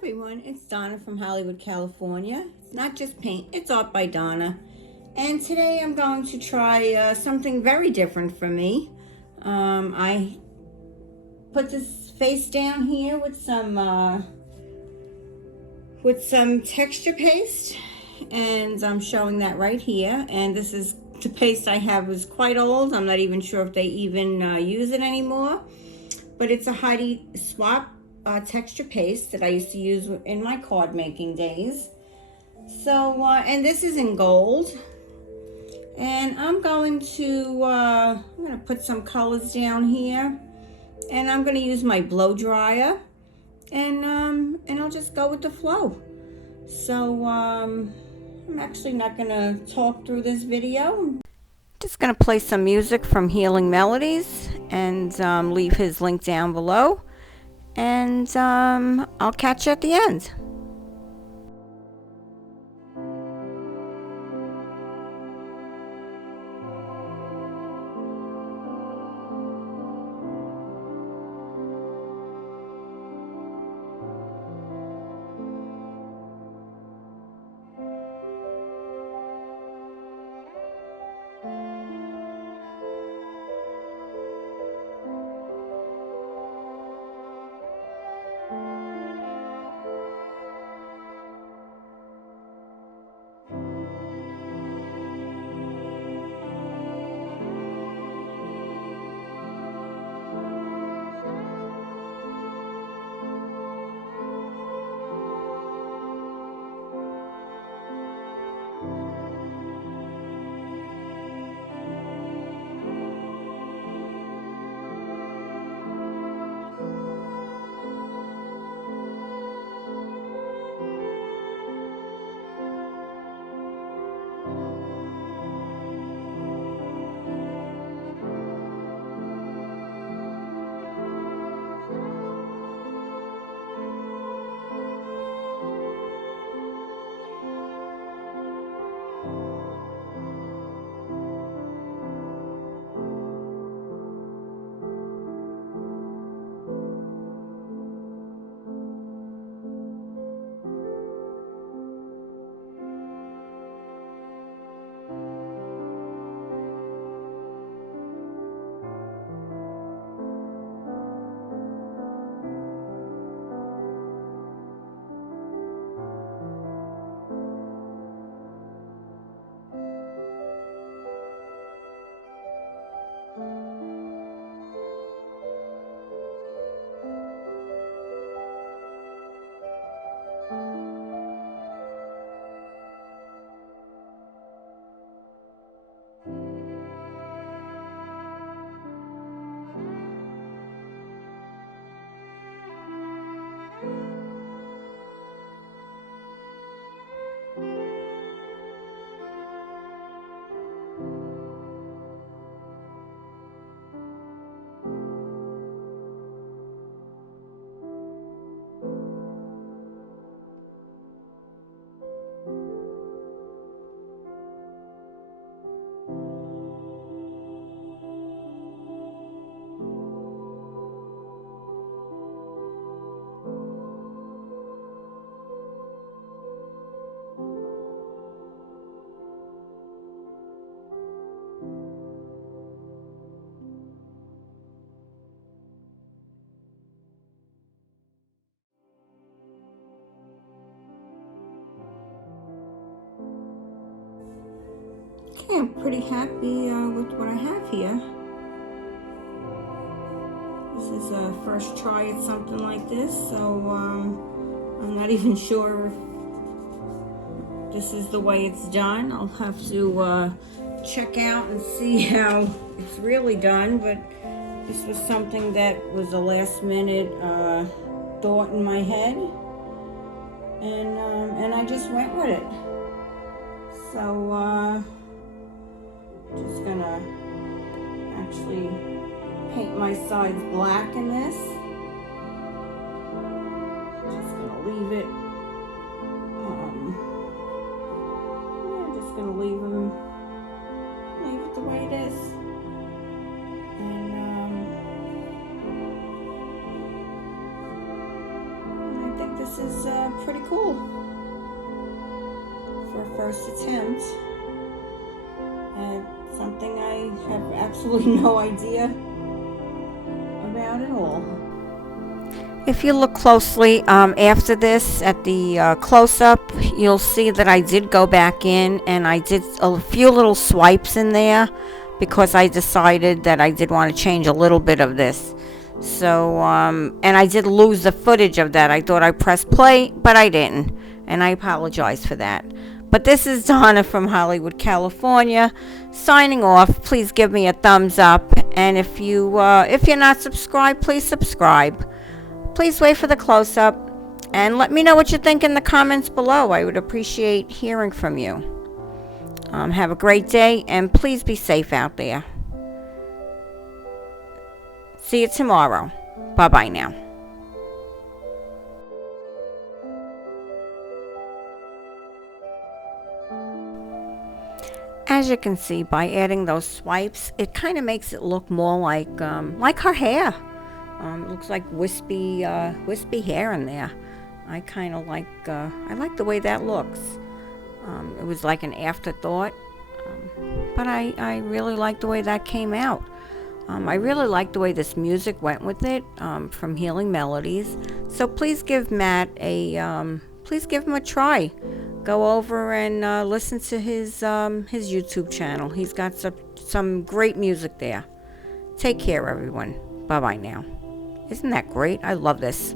everyone, it's Donna from Hollywood, California. It's not just paint, it's art by Donna. And today I'm going to try something very different for me. I put this face down here with some texture paste, and I'm showing that right here. And this is the paste I have is quite old. I'm not even sure if they even use it anymore, but it's a Heidi Swap texture paste that I used to use in my card making days. So, and this is in gold. And I'm going to put some colors down here. And I'm going to use my blow dryer. And I'll just go with the flow. So, I'm actually not going to talk through this video. Just going to play some music from Healing Melodies and leave his link down below. And I'll catch you at the end. Okay, I'm pretty happy with what I have here. This is a first try at something like this, so I'm not even sure if this is the way it's done. I'll have to check out and see how it's really done, but this was something that was a last minute thought in my head, and I just went with it. So just gonna actually paint my sides black in this. Just gonna leave it. Yeah, just gonna leave it the way it is. And I think this this is pretty cool for a first attempt. And something I have absolutely no idea about at all. If you look closely after this at the close-up, you'll see that I did go back in and I did a few little swipes in there because I decided that I did want to change a little bit of this. So, and I did lose the footage of that. I thought I pressed play, but I didn't. And I apologize for that. But this is Donna from Hollywood, California, signing off. Please give me a thumbs up. And if you're not subscribed, please subscribe. Please wait for the close-up. And let me know what you think in the comments below. I would appreciate hearing from you. Have a great day, and please be safe out there. See you tomorrow. Bye-bye now. As you can see, by adding those swipes, it kind of makes it look more like her hair. It looks like wispy hair in there. I kind of like, I like the way that looks. It was like an afterthought, but I really like the way that came out. I really like the way this music went with it, from Healing Melodies. So please give Matt please give him a try. Go over and listen to his YouTube channel. He's got some great music there. Take care, everyone. Bye-bye now. Isn't that great? I love this.